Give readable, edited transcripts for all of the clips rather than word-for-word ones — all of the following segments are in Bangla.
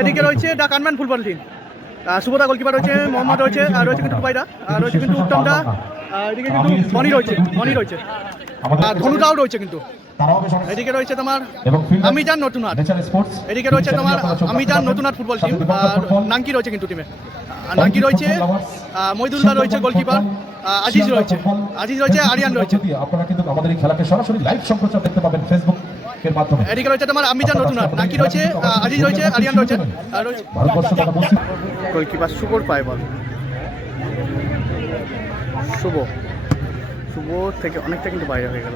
এদিকে রয়েছে the কানম্যান football team, Subodha goalkeeper রয়েছে, মোহাম্মদ রয়েছে, আর রয়েছে কিন্তু দুবাইরা, আর রয়েছে কিন্তু উত্তমদা, এদিকে কিন্তু মনি রয়েছে, আর ধনুটাও রয়েছে কিন্তু। এদিকে রয়েছে তোমার আমিজান নতুনহাট, এদিকে রয়েছে তোমার আমিজান নতুনহাট ফুটবল টিম, আর নাঙ্কি রয়েছে কিন্তু টিমে, নাঙ্কি রয়েছে, মইদুল্লাহ রয়েছে গোলকিপার, আজিজ রয়েছে, আরিয়ান রয়েছে। আপনারা কিন্তু আমাদের এই খেলাকে সরাসরি লাইভ সম্প্রচার দেখতে পাবেন ফেসবুক এর মাধ্যমে। এদিকে রয়েছে তোমার আমিজান নতুনহাট, নাঙ্কি রয়েছে, আজিজ রয়েছে, আরিয়ান রয়েছে, আর রয়েছে গোলকিপার শুভর পায় বল। শুভ থেকে অনেকটা কিন্তু বাইরে হয়ে গেল।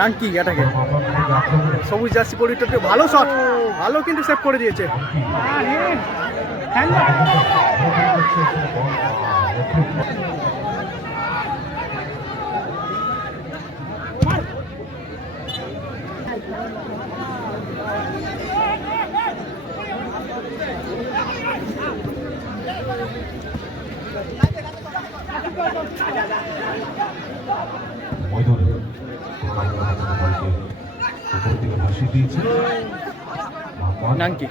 নাঙ্কি এটাকে সবুজ জার্সি পরিহিত, ভালো শট, ভালো কিন্তু সেভ করে দিয়েছে। নাঙ্কি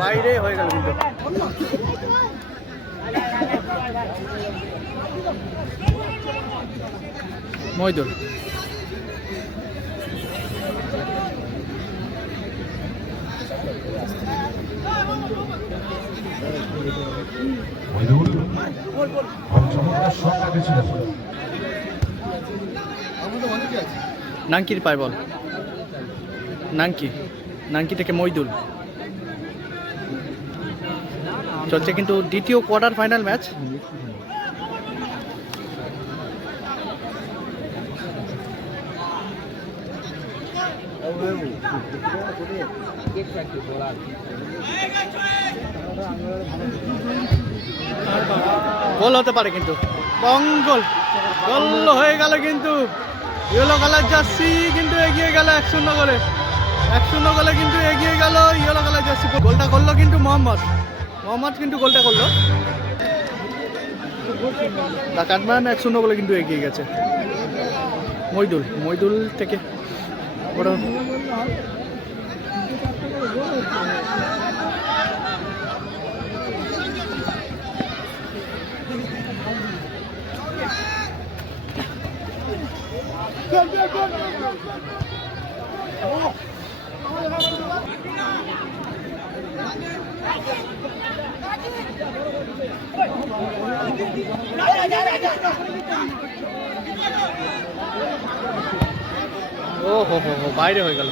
বাইরে হয়ে গেল কিন্তু। মইদুল নাঙ্কির পায় বল, নাঙ্কি থেকে মইদুল। চলছে কিন্তু দ্বিতীয় কোয়ার্টার ফাইনাল ম্যাচ। গোল হতে পারে কিন্তু, গোল হয়ে গেল কিন্তু। ইয়েলো কালার জার্সি কিন্তু এগিয়ে গেল 1-0 গোলে, 1-0 গোলে কিন্তু এগিয়ে গেল ইয়েলো কালার জার্সি। গোলটা করলো কিন্তু মোহাম্মদ কিন্তু গোলটা করলো। দ্য কানম্যান 1-0 গোলে কিন্তু এগিয়ে গেছে। মইদুল থেকে বড় ও বাইরে হয়ে গেল।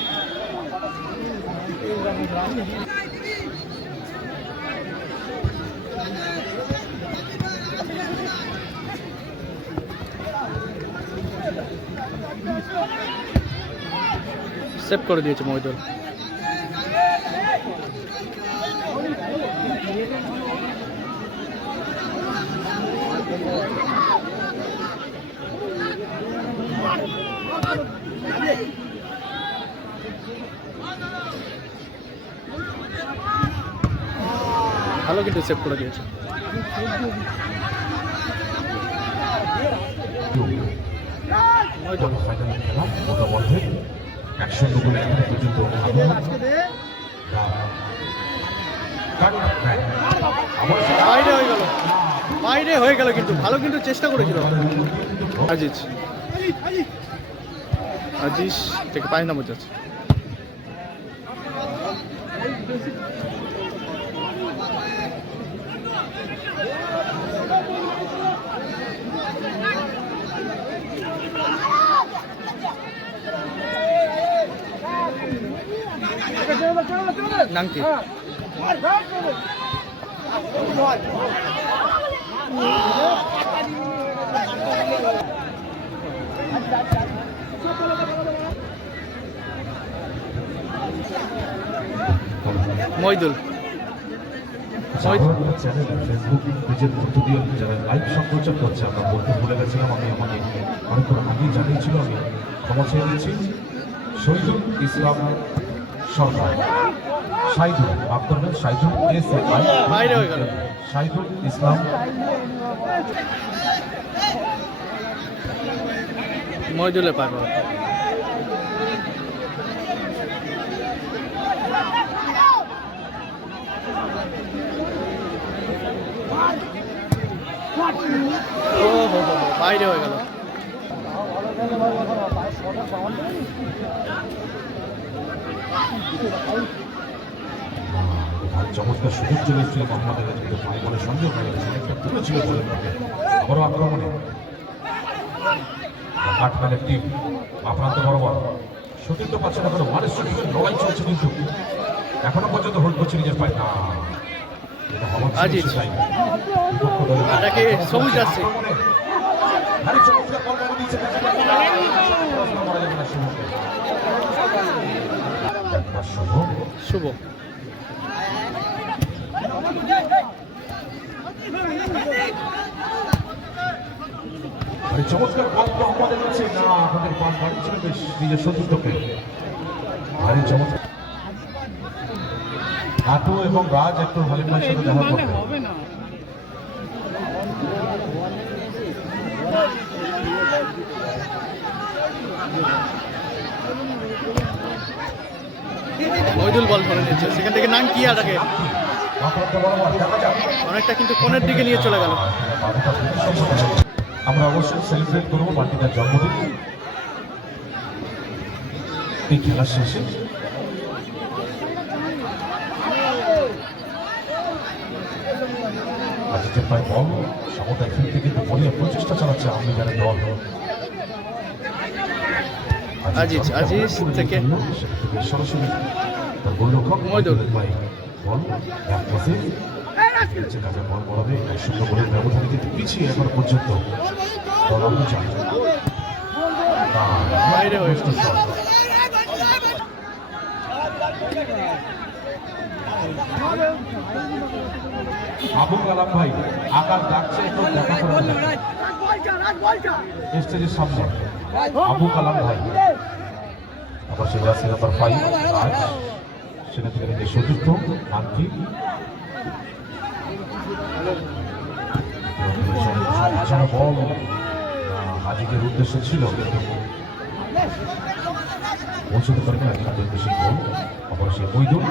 সেভ করে দিয়েছে মইদুল। ভালো কিন্তু সেভ করে দিয়েছে। বাইরে হয়ে গেল কিন্তু, ভালো কিন্তু চেষ্টা করেছিল আজিজ থেকে 5 নম্বর যাচ্ছে। নাঙ্কি মইদুল চ্যানেল ফেসবুক পেজের মধ্য দিয়ে যারা লাইভ সম্প্রচার করছে, আমরা বলতে ভুলে গেছিলাম, আমি আমাকে অনেকক্ষণ আগেই জানিয়েছিল, আমি ক্ষমা চেয়ে দিচ্ছি। শহীদুল ইসলাম সরকার, শাহিদুল মাফ করবেন, শাহিদুল SAI বাইরে হয়ে গেল। শাহিদুল ইসলাম মহিদুলের পার পাবে। ও হো হো, বাইরে হয়ে গেল। চমৎকার সুযোগ চলে এসেছিল মোহাম্মদের কাছে, কিন্তু পায়ে বলে সন্দেহ হয়ে গেছে, অনেকটা দূরে ছিল বলে আবারও আক্রমণে কাঠম্যানের টিম আক্রান্ত বরাবর সতীর্থ পাচ্ছে না, কোনো মানের সতীর্থের লড়াই চলছে, কিন্তু এখনো পর্যন্ত হোল্ড করছে নিজের পায়ে না। এটা হওয়ার ছিল আজিজ। সেটাই। বিপক্ষ দলের এটাকে সবুজ আসছে। ভারী চমৎকার বল বল দিয়েছে, পড়াশোনা করা যাবে না শুভকে। একবার শুভ শুভ। আরে চমৎকার বল মোহাম্মদের কাছে না, আমাদের পাস বাড়িয়েছিল বেশ নিজের সতীর্থকে। ভারী চমৎকার নাটু এবং রাজ একটু হালিম ভাইয়ের সাথে দেখা করবে। মহিদুল বল ধরে নিচ্ছে, সেখান থেকে নাম কি আটাকে আক্রান্ত বরাবর দেখা যাক। অনেকটা কিন্তু কোণের দিকে নিয়ে চলে গেল। আমরা অবশ্যই সেলিব্রেট করবো মার্টিনার জন্মদিন এই খেলার শেষে। আজিজের প্রায় বল সমতায় ফিরতে কিন্তু বলিয়া প্রচেষ্টা চালাচ্ছে আমেরিকানের দল। আজিজ থেকে সরাসরি তার গোলরক্ষক মহিদুল। ভাই বল ব্যাক পাসে খেলছে, কাজে বল বলাবে 1-0 গোলের ব্যবধানে কিন্তু পিছিয়ে এখন পর্যন্ত দল অভিযান। বাইরে হয়ে গেল। আবু কালাম ভাই আকাশ ডাকছে, একটু দেখা করতে স্টেজের সামনে আবু কালাম ভাই। আবার সে জার্সি নাম্বার 5 আজ সেখান থেকে নিজের সতীর্থ আনকি বল আজিকের উদ্দেশ্য ছিল, কিন্তু পৌঁছতে পারবে না তাদের বেশি গোল। আবার সে মহিদুল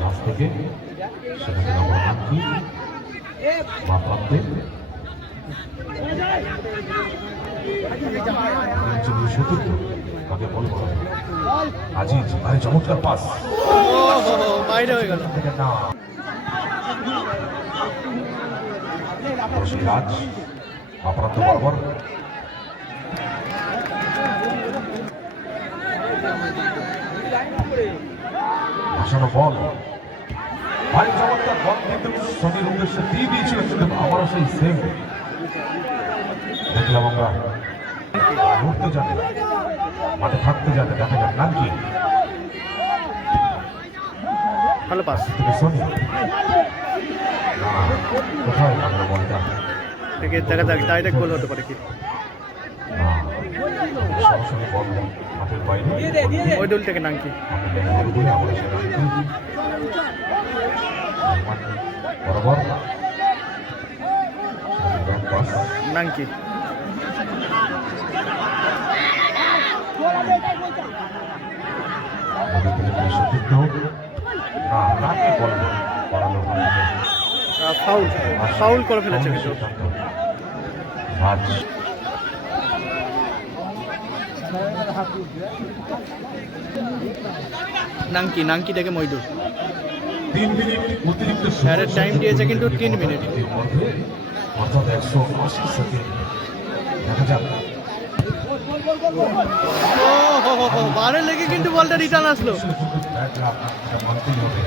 লাস্ট থেকে সেখান থেকে আবার আনকি বা প্রান্তে সতীর্থ তাকে বল করা আজিজ। আরে চমৎকার পাস বাইরে হয়ে গেল। থেকে না রাজ আপ্রান্ত বরাবর ভাসানো বল। ভারী চমৎকার বল কিন্তু সনির উদ্দেশ্যে দিয়ে দিয়েছিল, কিন্তু আবারও সেই সেম দেখলাম আমরা। উঠতে জানে, মাঠে থাকতে জানে, দেখা যাক নাকি ভালো পাস থেকে সনি কোথায় আমরা বলটা থেকে দেখা যাক ডাইরেক্ট গোল হতে পারে কি। সরাসরি বল মাঠের বাইরে মহিদুল থেকে নাঙ্কি বরাবর নাঙ্কি। সতীর্থ কাকে বল করালো ফাউল ফাউল করে ফেলেছে কিন্তু। রাজ নাঙ্কি থেকে মহিদুল। 3 মিনিট অতিরিক্ত স্যারের টাইম দিয়েছে কিন্তু 3 মিনিট। অর্থাৎ 180 সেকেন্ড। দেখা যাক বারে লেগে কিন্তু বলটা রিটার্ন আসলো। মানতেই হবে,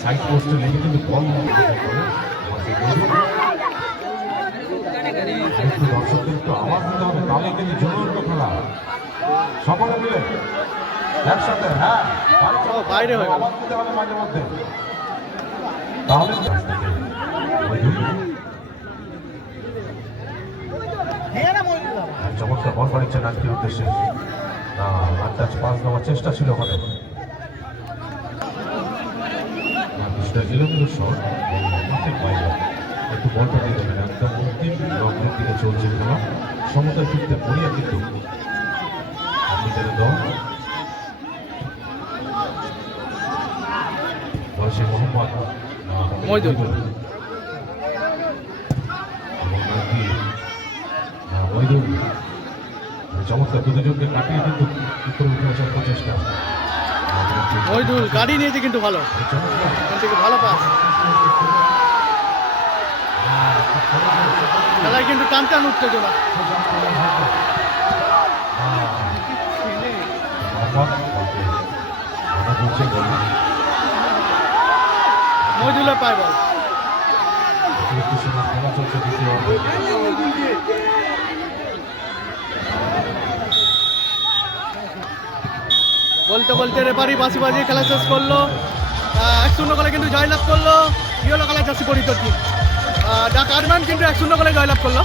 সাইড পোস্টে লেগে কিন্তু বল দর্শকদের একটু আওয়াজ দিতে হবে, তাহলে কিন্তু জোর খেলা সকলে মিলে একসাথে। হ্যাঁ বাইরে হয়ে গেল। আওয়াজ দিতে হবে মাঝে মধ্যে, তাহলে চমৎকার বল বাড়িচ্ছে নাজকের উদ্দেশ্যে। না আন্দাজ পাস দেওয়ার চেষ্টা ছিল ওখানে কিছুটা এলোমেলো শট মাঠের বাইরে একটু বলটা দিয়ে দেবেন একদম অন্তিম লগ্নের দিকে চলছে খেলা সমতায় ফিরতে মরিয়া কিন্তু নিজের দল বয়সে মোহাম্মদ মইদুল। মইদুল চমৎকার দুজনকে কাটিয়ে কিন্তু উপরে উঠে আসার প্রচেষ্টা মইদুল গাড়ি নিয়েছে কিন্তু ভালো, চমৎকার এখান থেকে ভালো পাস। খেলায় কিন্তু টান টান উত্তেজনা। মইদুলের পায় বল। বলতে বলতে রেফারি বাঁশি বাজিয়ে খেলা শেষ করলো। 1-0 গোলে কিন্তু জয়লাভ করলো ইয়েলো কালার জার্সি পরিচিত টিম। ঢাকা আরম্যান কিন্তু 1-0 গোলে জয়লাভ করলো।